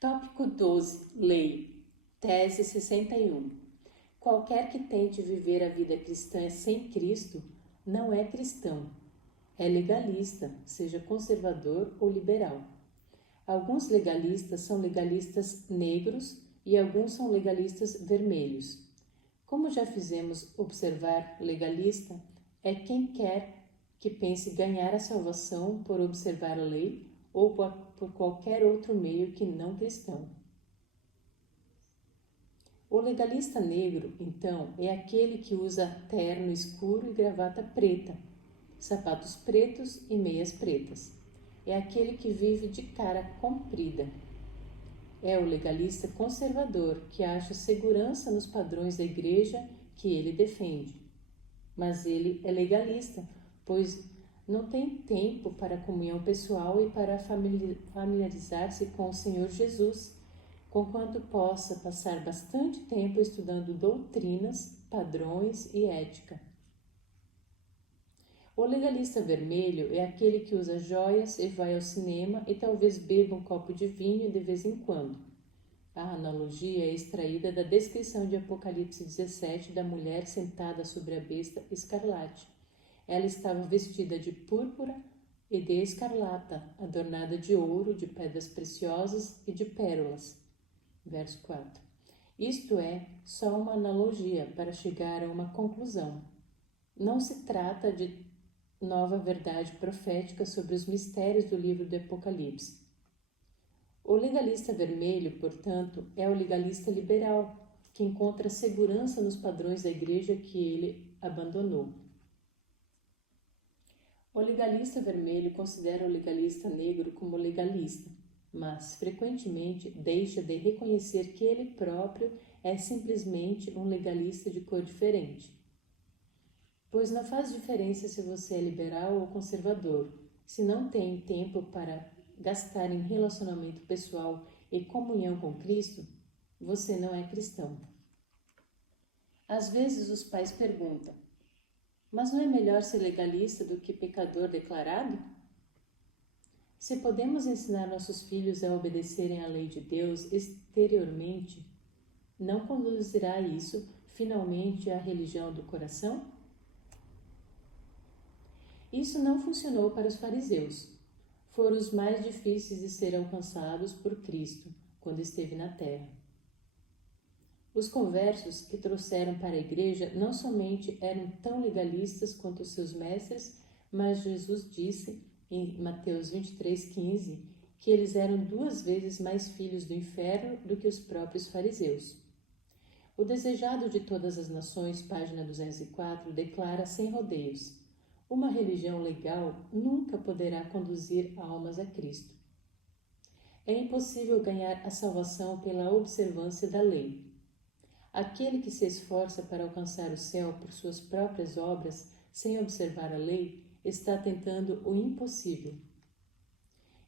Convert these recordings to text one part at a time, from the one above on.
Tópico 12. Lei. Tese 61. Qualquer que tente viver a vida cristã sem Cristo não é cristão. É legalista, seja conservador ou liberal. Alguns legalistas são legalistas negros e alguns são legalistas vermelhos. Como já fizemos observar, legalista é quem quer que pense ganhar a salvação por observar a lei ou por qualquer outro meio que não cristão. O legalista negro, então, é aquele que usa terno escuro e gravata preta, sapatos pretos e meias pretas. É aquele que vive de cara comprida. É o legalista conservador, que acha segurança nos padrões da igreja que ele defende. Mas ele é legalista, pois não tem tempo para a comunhão pessoal e para familiarizar-se com o Senhor Jesus, conquanto possa passar bastante tempo estudando doutrinas, padrões e ética. O legalista vermelho é aquele que usa joias e vai ao cinema e talvez beba um copo de vinho de vez em quando. A analogia é extraída da descrição de Apocalipse 17 da mulher sentada sobre a besta escarlate. Ela estava vestida de púrpura e de escarlata, adornada de ouro, de pedras preciosas e de pérolas. Verso 4. Isto é só uma analogia para chegar a uma conclusão. Não se trata de nova verdade profética sobre os mistérios do livro do Apocalipse. O legalista vermelho, portanto, é o legalista liberal, que encontra segurança nos padrões da igreja que ele abandonou. O legalista vermelho considera o legalista negro como legalista, mas frequentemente deixa de reconhecer que ele próprio é simplesmente um legalista de cor diferente. Pois não faz diferença se você é liberal ou conservador, se não tem tempo para gastar em relacionamento pessoal e comunhão com Cristo, você não é cristão. Às vezes os pais perguntam: mas não é melhor ser legalista do que pecador declarado? Se podemos ensinar nossos filhos a obedecerem à lei de Deus exteriormente, não conduzirá isso finalmente à religião do coração? Isso não funcionou para os fariseus. Foram os mais difíceis de ser alcançados por Cristo quando esteve na terra. Os conversos que trouxeram para a igreja não somente eram tão legalistas quanto os seus mestres, mas Jesus disse em Mateus 23,15 que eles eram 2 vezes mais filhos do inferno do que os próprios fariseus. O Desejado de Todas as Nações, página 204, declara sem rodeios: uma religião legal nunca poderá conduzir almas a Cristo. É impossível ganhar a salvação pela observância da lei. Aquele que se esforça para alcançar o céu por suas próprias obras, sem observar a lei, está tentando o impossível,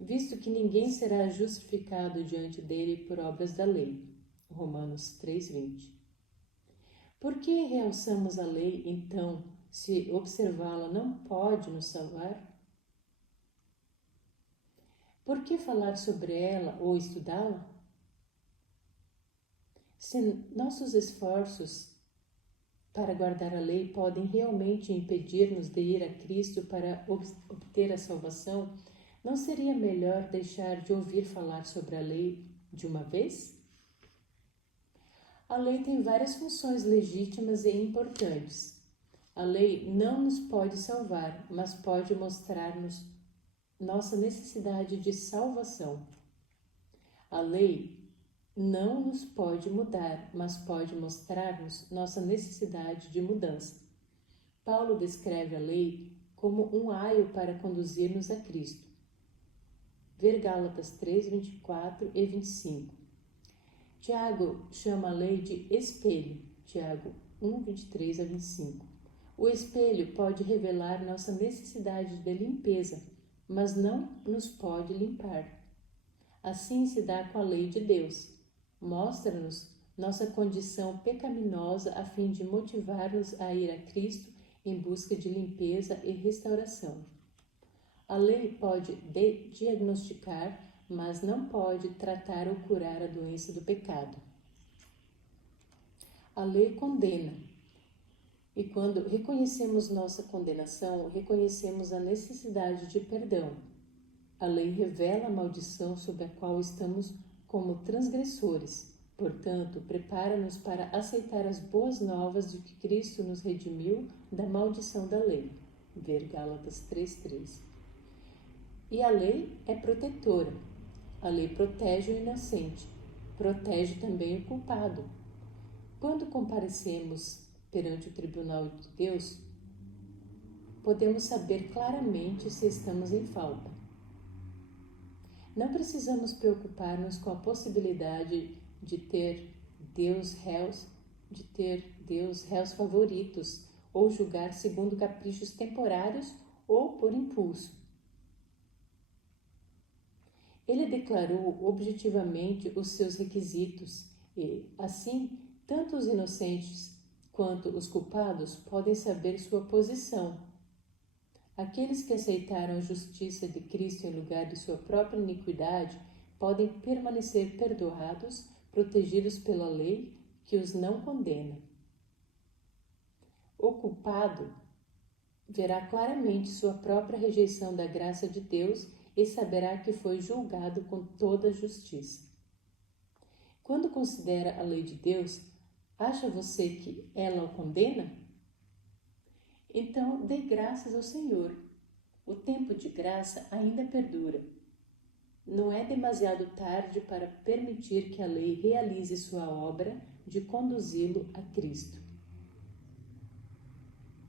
visto que ninguém será justificado diante dele por obras da lei. Romanos 3:20. Por que realçamos a lei, então, se observá-la não pode nos salvar? Por que falar sobre ela ou estudá-la? Se nossos esforços para guardar a lei podem realmente impedir-nos de ir a Cristo para obter a salvação, não seria melhor deixar de ouvir falar sobre a lei de uma vez? A lei tem várias funções legítimas e importantes. A lei não nos pode salvar, mas pode mostrar-nos nossa necessidade de salvação. A lei não nos pode mudar, mas pode mostrar-nos nossa necessidade de mudança. Paulo descreve a lei como um aio para conduzir-nos a Cristo. Ver Gálatas 3, 24 e 25. Tiago chama a lei de espelho. Tiago 1, 23 a 25. O espelho pode revelar nossa necessidade de limpeza, mas não nos pode limpar. Assim se dá com a lei de Deus. Mostra-nos nossa condição pecaminosa a fim de motivar-nos a ir a Cristo em busca de limpeza e restauração. A lei pode diagnosticar, mas não pode tratar ou curar a doença do pecado. A lei condena, e quando reconhecemos nossa condenação, reconhecemos a necessidade de perdão. A lei revela a maldição sob a qual estamos como transgressores. Portanto, prepara-nos para aceitar as boas novas de que Cristo nos redimiu da maldição da lei. Ver Gálatas 3:3. E a lei é protetora. A lei protege o inocente, protege também o culpado. Quando comparecemos perante o tribunal de Deus, podemos saber claramente se estamos em falta. Não precisamos preocupar-nos com a possibilidade de ter Deus réus favoritos ou julgar segundo caprichos temporários ou por impulso. Ele declarou objetivamente os seus requisitos e, assim, tanto os inocentes quanto os culpados podem saber sua posição. Aqueles que aceitaram a justiça de Cristo em lugar de sua própria iniquidade podem permanecer perdoados, protegidos pela lei que os não condena. O culpado verá claramente sua própria rejeição da graça de Deus e saberá que foi julgado com toda a justiça. Quando considera a lei de Deus, acha você que ela o condena? Então, dê graças ao Senhor. O tempo de graça ainda perdura. Não é demasiado tarde para permitir que a lei realize sua obra de conduzi-lo a Cristo.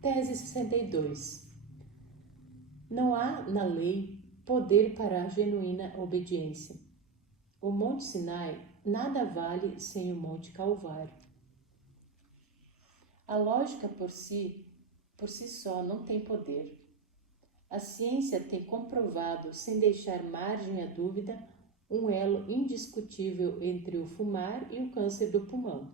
Tese 62. Não há na lei poder para a genuína obediência. O Monte Sinai nada vale sem o Monte Calvário. A lógica por si só não tem poder. A ciência tem comprovado, sem deixar margem à dúvida, um elo indiscutível entre o fumar e o câncer do pulmão.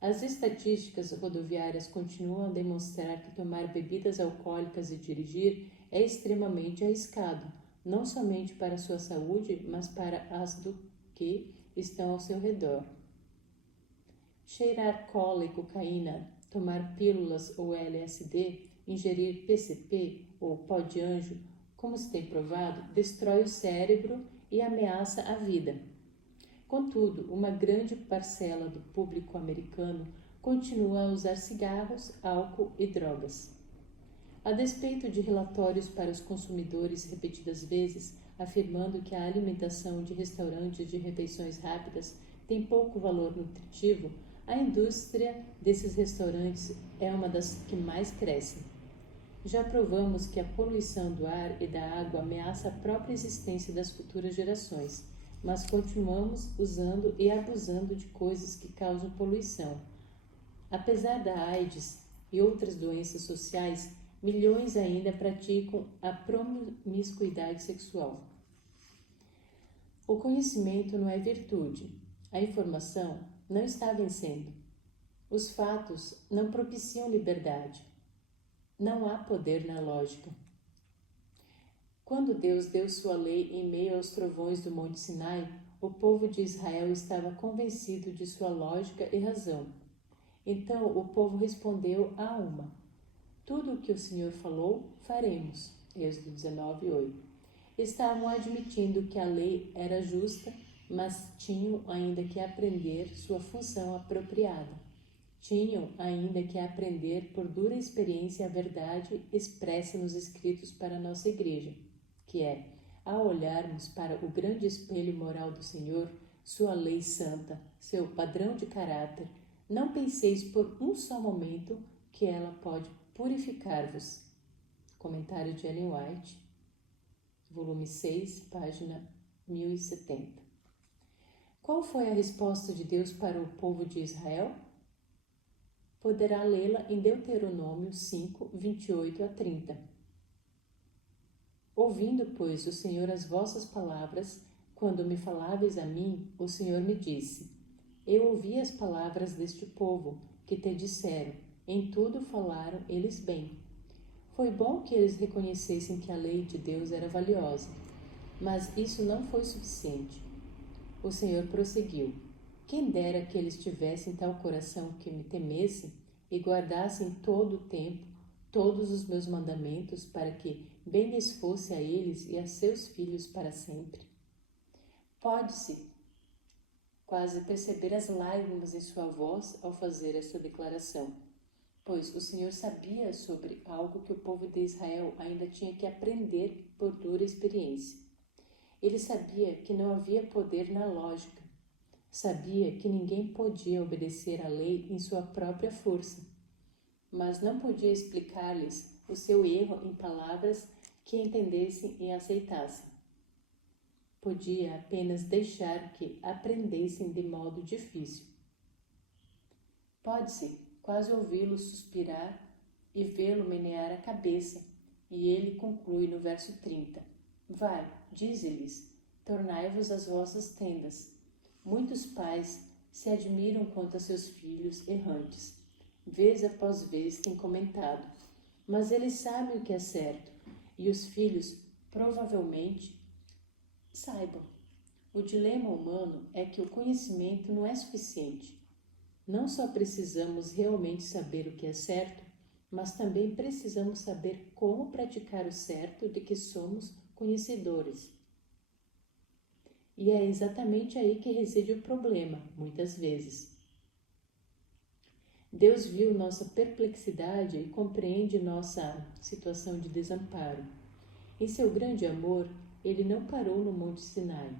As estatísticas rodoviárias continuam a demonstrar que tomar bebidas alcoólicas e dirigir é extremamente arriscado, não somente para a sua saúde, mas para as do que estão ao seu redor. Cheirar cola e cocaína, tomar pílulas ou LSD, ingerir PCP ou pó de anjo, como se tem provado, destrói o cérebro e ameaça a vida. Contudo, uma grande parcela do público americano continua a usar cigarros, álcool e drogas. A despeito de relatórios para os consumidores repetidas vezes, afirmando que a alimentação de restaurantes de refeições rápidas tem pouco valor nutritivo, a indústria desses restaurantes é uma das que mais crescem. Já provamos que a poluição do ar e da água ameaça a própria existência das futuras gerações, mas continuamos usando e abusando de coisas que causam poluição. Apesar da AIDS e outras doenças sociais, milhões ainda praticam a promiscuidade sexual. O conhecimento não é virtude. A informação não está vencendo. Os fatos não propiciam liberdade. Não há poder na lógica. Quando Deus deu sua lei em meio aos trovões do Monte Sinai, o povo de Israel estava convencido de sua lógica e razão. Então o povo respondeu a uma: tudo o que o Senhor falou, faremos. Êxodo 19:8. Estavam admitindo que a lei era justa, mas tinham ainda que aprender sua função apropriada. Tinham ainda que aprender por dura experiência a verdade expressa nos escritos para a nossa igreja, que é, ao olharmos para o grande espelho moral do Senhor, sua lei santa, seu padrão de caráter, não penseis por um só momento que ela pode purificar-vos. Comentário de Ellen White, volume 6, página 1070. Qual foi a resposta de Deus para o povo de Israel? Poderá lê-la em Deuteronômio 5, 28 a 30. Ouvindo, pois, o Senhor as vossas palavras, quando me faláveis a mim, o Senhor me disse: eu ouvi as palavras deste povo, que te disseram, em tudo falaram eles bem. Foi bom que eles reconhecessem que a lei de Deus era valiosa. Mas isso não foi suficiente. O Senhor prosseguiu: quem dera que eles tivessem tal coração que me temessem e guardassem todo o tempo todos os meus mandamentos, para que bem lhes fosse a eles e a seus filhos para sempre. Pode-se quase perceber as lágrimas em sua voz ao fazer esta declaração, pois o Senhor sabia sobre algo que o povo de Israel ainda tinha que aprender por dura experiência. Ele sabia que não havia poder na lógica. Sabia que ninguém podia obedecer à lei em sua própria força, mas não podia explicar-lhes o seu erro em palavras que entendessem e aceitassem. Podia apenas deixar que aprendessem de modo difícil. Pode-se quase ouvi-lo suspirar e vê-lo menear a cabeça, e ele conclui no verso 30. Vai, dize-lhes, tornai-vos as vossas tendas. Muitos pais se admiram quanto a seus filhos errantes. Vez após vez têm comentado, mas eles sabem o que é certo, e os filhos provavelmente saibam. O dilema humano é que o conhecimento não é suficiente. Não só precisamos realmente saber o que é certo, mas também precisamos saber como praticar o certo de que somos conhecedores. E é exatamente aí que reside o problema, muitas vezes. Deus viu nossa perplexidade e compreende nossa situação de desamparo. Em seu grande amor, Ele não parou no Monte Sinai.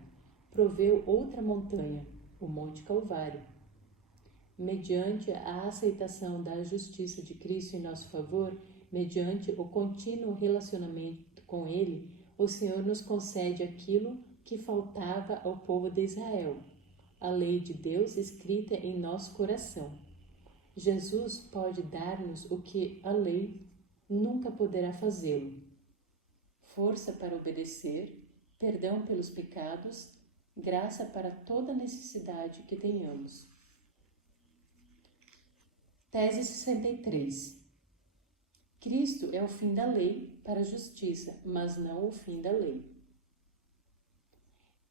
Proveu outra montanha, o Monte Calvário. Mediante a aceitação da justiça de Cristo em nosso favor, mediante o contínuo relacionamento com Ele, o Senhor nos concede aquilo que faltava ao povo de Israel, a lei de Deus escrita em nosso coração. Jesus pode dar-nos o que a lei nunca poderá fazê-lo: força para obedecer, perdão pelos pecados, graça para toda necessidade que tenhamos. Tese 63. Cristo é o fim da lei para a justiça, mas não o fim da lei.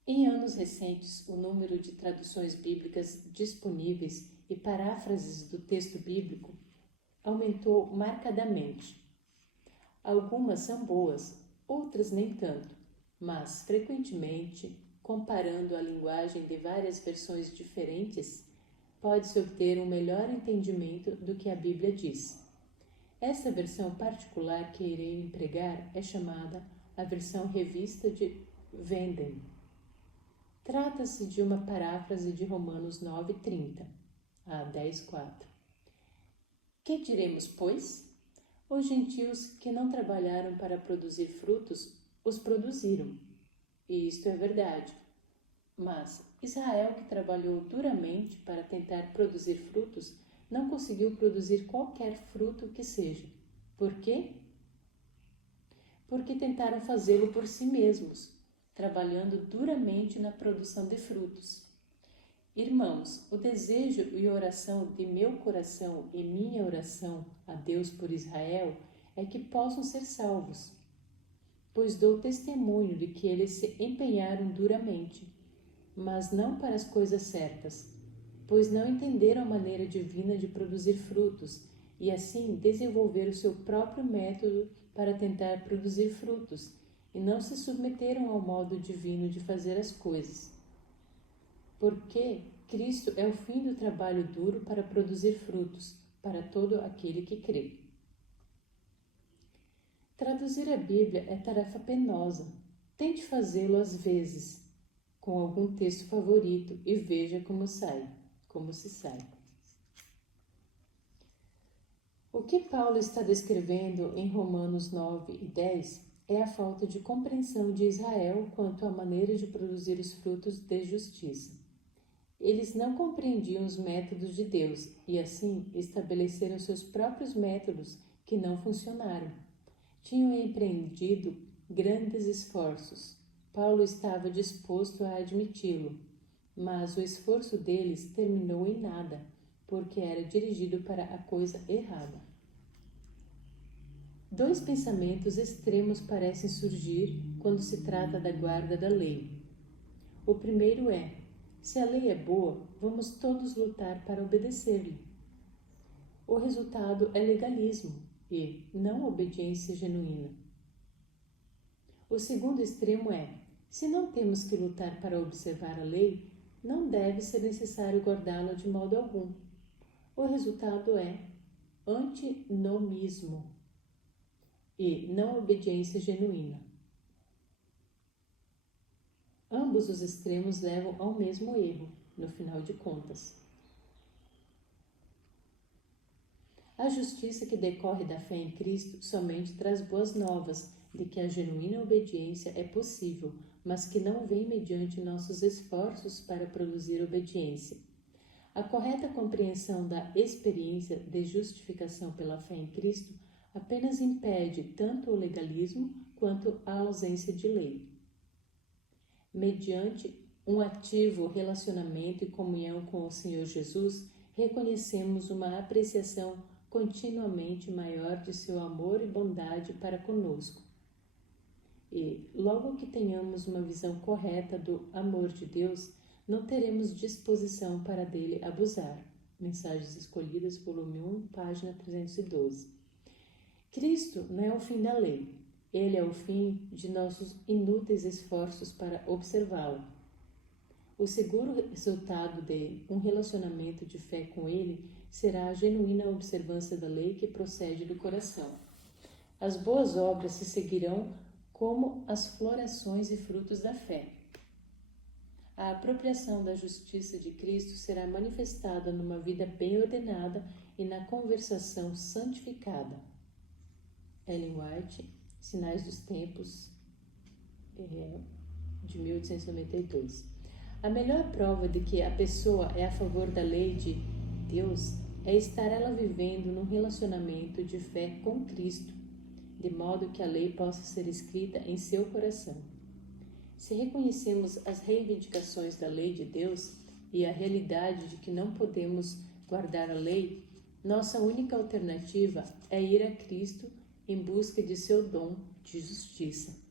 Em anos recentes, o número de traduções bíblicas disponíveis e paráfrases do texto bíblico aumentou marcadamente. Algumas são boas, outras nem tanto, mas, frequentemente, comparando a linguagem de várias versões diferentes, pode-se obter um melhor entendimento do que a Bíblia diz. Essa versão particular que irei empregar é chamada a versão revista de Vanden. Trata-se de uma paráfrase de Romanos 9:30 a 10:4. Que diremos, pois? Os gentios que não trabalharam para produzir frutos, os produziram. E isto é verdade. Mas Israel, que trabalhou duramente para tentar produzir frutos, não conseguiu produzir qualquer fruto que seja. Por quê? Porque tentaram fazê-lo por si mesmos, trabalhando duramente na produção de frutos. Irmãos, o desejo e oração de meu coração e minha oração a Deus por Israel é que possam ser salvos, pois dou testemunho de que eles se empenharam duramente, mas não para as coisas certas, pois não entenderam a maneira divina de produzir frutos e assim desenvolver o seu próprio método para tentar produzir frutos, e não se submeteram ao modo divino de fazer as coisas. Porque Cristo é o fim do trabalho duro para produzir frutos, para todo aquele que crê. Traduzir a Bíblia é tarefa penosa. Tente fazê-lo às vezes, com algum texto favorito, e veja como se sai. O que Paulo está descrevendo em Romanos 9 e 10 é a falta de compreensão de Israel quanto à maneira de produzir os frutos de justiça. Eles não compreendiam os métodos de Deus e, assim, estabeleceram seus próprios métodos que não funcionaram. Tinham empreendido grandes esforços. Paulo estava disposto a admiti-lo, mas o esforço deles terminou em nada, porque era dirigido para a coisa errada. Dois pensamentos extremos parecem surgir quando se trata da guarda da lei. O primeiro é: se a lei é boa, vamos todos lutar para obedecer-lhe. O resultado é legalismo e não obediência genuína. O segundo extremo é: se não temos que lutar para observar a lei, não deve ser necessário guardá-la de modo algum. O resultado é antinomismo e não obediência genuína. Ambos os extremos levam ao mesmo erro, no final de contas. A justiça que decorre da fé em Cristo somente traz boas novas de que a genuína obediência é possível, mas que não vem mediante nossos esforços para produzir obediência. A correta compreensão da experiência de justificação pela fé em Cristo apenas impede tanto o legalismo quanto a ausência de lei. Mediante um ativo relacionamento e comunhão com o Senhor Jesus, reconhecemos uma apreciação continuamente maior de seu amor e bondade para conosco. E, logo que tenhamos uma visão correta do amor de Deus, não teremos disposição para dele abusar. Mensagens Escolhidas, volume 1, página 312. Cristo não é o fim da lei. Ele é o fim de nossos inúteis esforços para observá-la. O seguro resultado de um relacionamento de fé com ele será a genuína observância da lei que procede do coração. As boas obras se seguirão como as florações e frutos da fé. A apropriação da justiça de Cristo será manifestada numa vida bem ordenada e na conversação santificada. Ellen White, Sinais dos Tempos, de 1892. A melhor prova de que a pessoa é a favor da lei de Deus é estar ela vivendo num relacionamento de fé com Cristo, de modo que a lei possa ser escrita em seu coração. Se reconhecemos as reivindicações da lei de Deus e a realidade de que não podemos guardar a lei, nossa única alternativa é ir a Cristo em busca de seu dom de justiça.